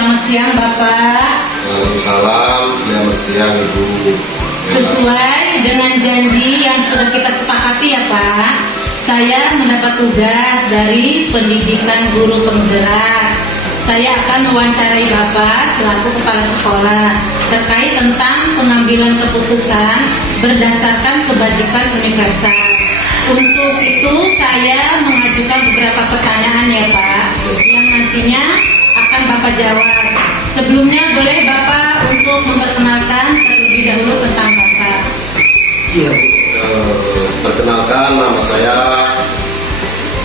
selamat siang Bapak. Waalaikumsalam, selamat siang Ibu. Sesuai dengan janji yang sudah kita sepakati ya Pak, saya mendapat tugas dari pendidikan guru penggerak. Saya akan mewawancarai Bapak selaku kepala sekolah terkait tentang pengambilan keputusan berdasarkan kebajikan universal. Untuk itu saya mengajukan beberapa pertanyaan ya Pak, yang nantinya akan Bapak jawab. Sebelumnya boleh Bapak untuk memperkenalkan terlebih dahulu tentang Bapak. Iya Bu. Perkenalkan, nama saya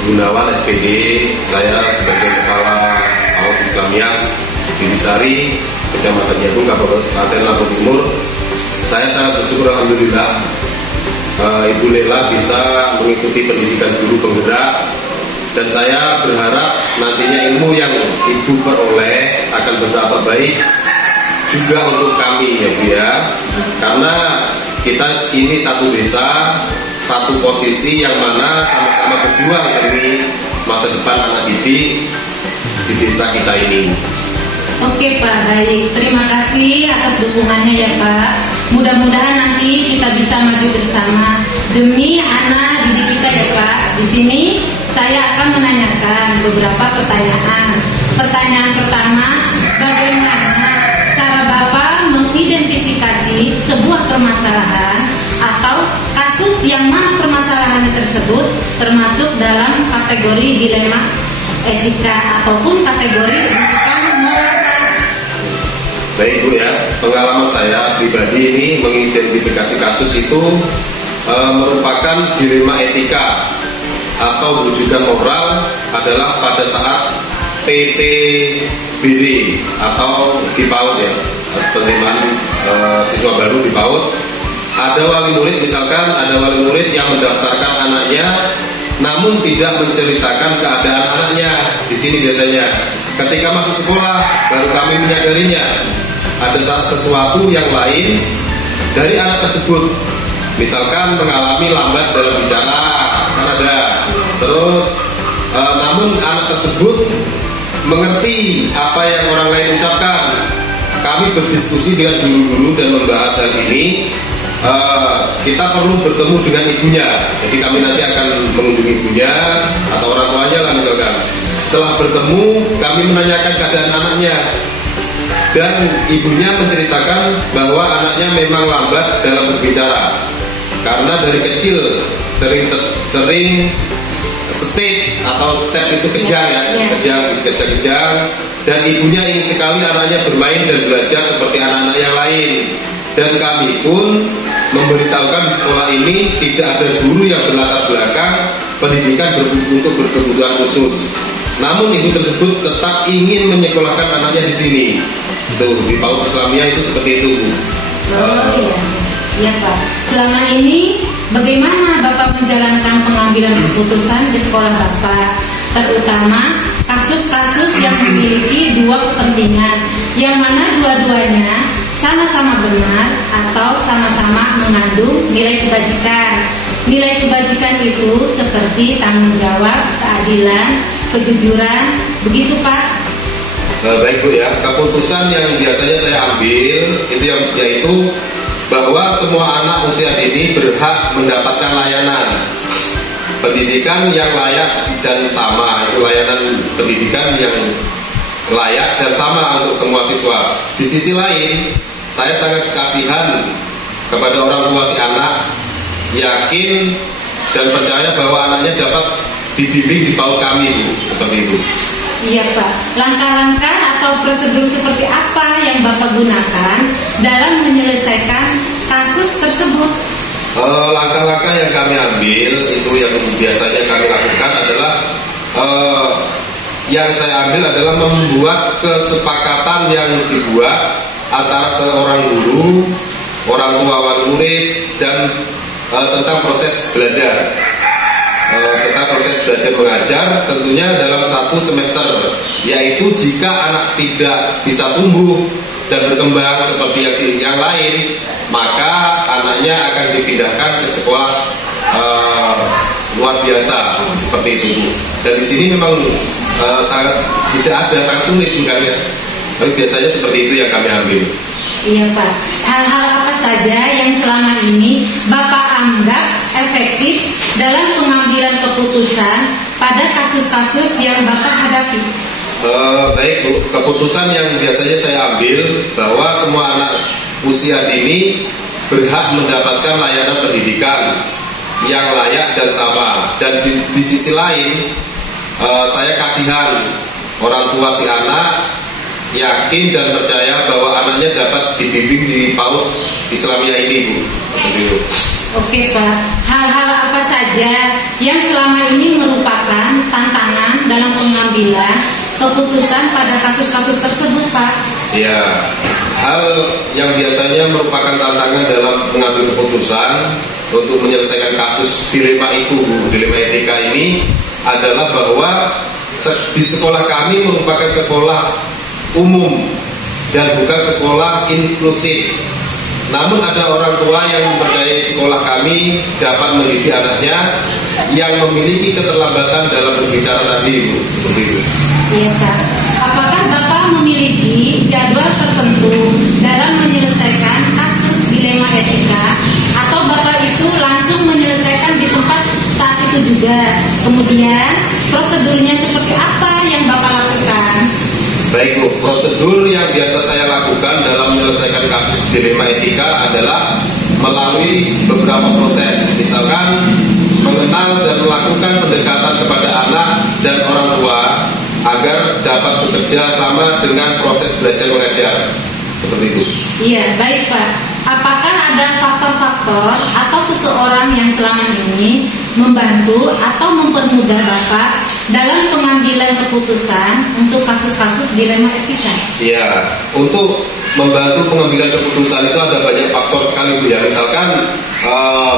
Gunawan SPD. Saya sebagai Kepala PAUD Islamiyah Binisari, Kecamatan Jagung, Kabupaten Lampung Timur. Saya sangat bersyukur alhamdulillah Ibu Lela bisa mengikuti pendidikan guru penggerak, dan saya berharap nantinya ilmu yang Ibu peroleh akan berdampak baik juga untuk kami ya Bu ya, karena kita ini satu desa, satu posisi yang mana sama-sama berjuang demi masa depan anak didik di desa kita ini. Oke Pak, baik. Terima kasih atas dukungannya ya Pak. Mudah-mudahan nanti kita bisa maju bersama demi anak didik kita ya Pak. Di sini saya akan menanyakan beberapa pertanyaan. Pertanyaan pertama, bagaimana cara Bapak mengidentifikasi sebuah permasalahan atau kasus yang mana permasalahannya tersebut termasuk dalam kategori dilema etika ataupun kategori rujukan moral? Baik Bu ya, pengalaman saya pribadi ini mengidentifikasi kasus itu merupakan dilema etika atau rujukan moral adalah pada saat PTBD atau di PAUD ya, penerimaan siswa baru di PAUD. Ada wali murid, misalkan ada wali murid yang mendaftarkan anaknya namun tidak menceritakan keadaan anaknya. Di sini biasanya ketika masih sekolah baru kami menyadarinya ada sesuatu yang lain dari anak tersebut, misalkan mengalami lambat dalam bicara, kan ada. Terus namun anak tersebut mengerti apa yang orang lain ucapkan. Kami berdiskusi dengan guru-guru dan membahas hal ini. Kita perlu bertemu dengan ibunya. Jadi kami nanti akan mengunjungi ibunya atau orang tuanya lah misalkan. Setelah bertemu, kami menanyakan keadaan anaknya, dan ibunya menceritakan bahwa anaknya memang lambat dalam berbicara karena dari kecil sering step itu kejang ya, kejang, dan ibunya ingin sekali anaknya bermain dan belajar seperti anak-anak yang lain. Dan kami pun memberitahukan di sekolah ini tidak ada guru yang berlatar belakang pendidikan untuk berkebutuhan khusus. Namun ibu tersebut tetap ingin menyekolahkan anaknya di sini. Tuh, di PAUD Islamiyah itu seperti itu Bu. Iya Pak. Selama ini bagaimana Bapak menjalankan pengambilan keputusan di sekolah Bapak, terutama kasus-kasus yang memiliki dua kepentingan, yang mana dua-duanya sama-sama benar atau sama-sama mengandung nilai kebajikan. Nilai kebajikan itu seperti tanggung jawab, keadilan, kejujuran, begitu Pak? Baik Bu ya, keputusan yang biasanya saya ambil itu yaitu bahwa semua anak usia dini berhak mendapatkan layanan pendidikan yang layak dan sama. Itu layanan pendidikan yang layak dan sama untuk semua siswa. Di sisi lain, saya sangat kasihan kepada orang tua si anak, yakin dan percaya bahwa anaknya dapat dibimbing di PAUD kami Bu, seperti itu. Iya Pak, langkah-langkah atau prosedur seperti apa yang Bapak gunakan dalam menyelesaikan kasus tersebut? Langkah-langkah yang kami ambil itu yang biasanya kami lakukan adalah yang saya ambil adalah membuat kesepakatan yang dibuat antara seorang guru, orang tua wali murid, dan tentang proses belajar. Tentang proses belajar mengajar tentunya dalam satu semester, yaitu jika anak tidak bisa tumbuh dan berkembang seperti yang lain, maka anaknya akan dipindahkan ke sekolah luar biasa seperti itu. Dan di sini memang sangat sulit bukan ya. Tapi biasanya seperti itu yang kami ambil. Iya Pak, hal-hal apa saja yang selama ini Bapak anggap efektif dalam pengambilan keputusan pada kasus-kasus yang Bapak hadapi? Baik Bu, keputusan yang biasanya saya ambil bahwa semua anak usia dini berhak mendapatkan layanan pendidikan yang layak dan sama. Dan di sisi lain, saya kasihan orang tua si anak, yakin dan percaya bahwa anaknya dapat dibimbing di PAUD Islamiyah ini Bu. Oke Pak, hal-hal apa saja yang selama ini merupakan tantangan dalam pengambilan keputusan pada kasus-kasus tersebut Pak? Ya, hal yang biasanya merupakan tantangan dalam mengambil keputusan untuk menyelesaikan kasus dilema itu, dilema etika ini adalah bahwa di sekolah kami merupakan sekolah umum dan bukan sekolah inklusif. Namun ada orang tua yang mempercayai sekolah kami dapat mendidik anaknya yang memiliki keterlambatan dalam berbicara tadi, Bu. Seperti itu. Iya Kak. Apakah Bapak memiliki jadwal tertentu dalam menyelesaikan kasus dilema etika, atau Bapak itu langsung menyelesaikan di tempat saat itu juga? Kemudian prosedurnya seperti apa yang Bapak lakukan? Baik Bu, prosedur yang biasa saya lakukan dalam menyelesaikan kasus dilema etika adalah melalui beberapa proses. Misalkan mengenal dan melakukan pendekatan kepada anak dan orang tua agar dapat bekerja sama dengan proses belajar mengajar. Seperti itu. Iya, baik Pak. Apakah ada faktor-faktor atau seseorang yang selama ini membantu atau mempermudah Bapak dalam pengambilan keputusan untuk kasus-kasus dilema etika? Iya, untuk membantu pengambilan keputusan itu ada banyak faktor sekali Bu ya. Misalkan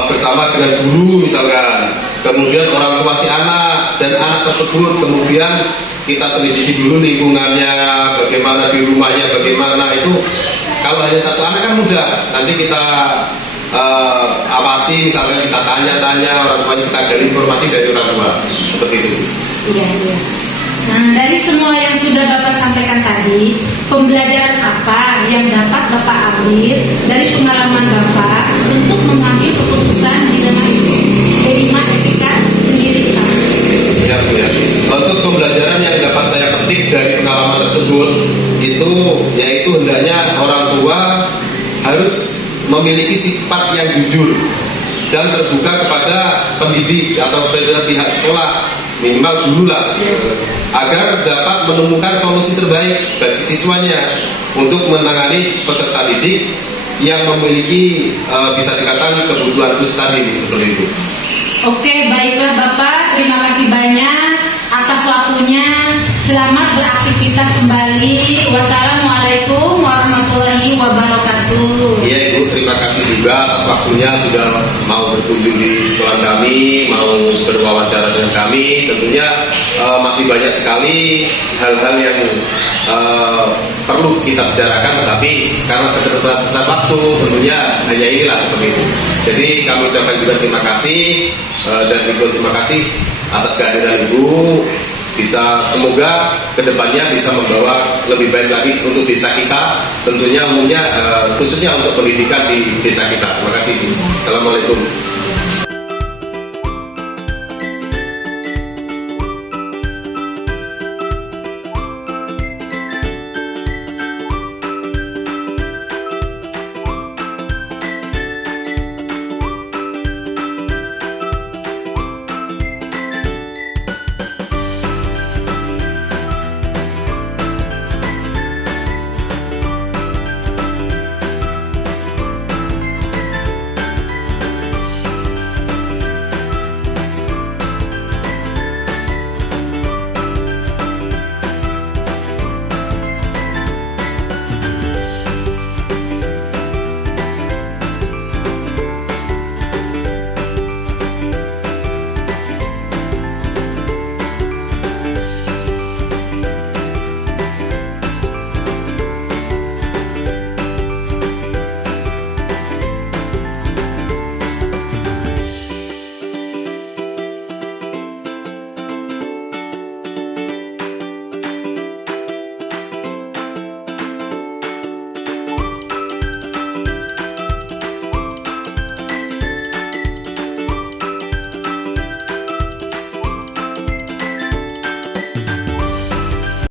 bersama dengan guru misalkan, kemudian orang tua si anak dan anak tersebut, kemudian kita selidiki dulu lingkungannya, bagaimana di rumahnya, bagaimana itu. Kalau hanya satu anak kan mudah, nanti kita awasi, misalnya kita tanya-tanya orang tuanya, kita gali informasi dari orang tua, seperti itu. Iya, iya. Nah, dari semua yang sudah Bapak sampaikan tadi, pembelajaran apa yang dapat Bapak ambil dari pengalaman Bapak untuk mengambil keputusan dilema etika sendiri Pak? Ya, Bu ya. Untuk pembelajaran yang dapat saya petik dari pengalaman tersebut itu yaitu hendaknya orang tua harus memiliki sifat yang jujur dan terbuka kepada pendidik atau kepada pihak sekolah, minimal guru lah, agar dapat menemukan solusi terbaik bagi siswanya untuk menangani peserta didik yang memiliki bisa dikatakan kebutuhan khusus tadi, seperti itu. Oke, baiklah Bapak, terima kasih banyak atas waktunya. Selamat beraktivitas kembali. Wassalamualaikum warahmatullahi wabarakatuh. Iya Ibu, terima kasih juga atas waktunya sudah mau berkunjung di sekolah kami, mau berwawancara dengan kami. Tentunya masih banyak sekali hal-hal yang perlu kita bicarakan, tapi karena keterbatasan waktu tentunya hanya inilah seperti itu. Jadi kami ucapkan juga terima kasih dan Ibu terima kasih atas kehadiran Ibu. Semoga kedepannya bisa membawa lebih baik lagi untuk desa kita, tentunya umumnya khususnya untuk pendidikan di desa kita. Terima kasih. Assalamualaikum.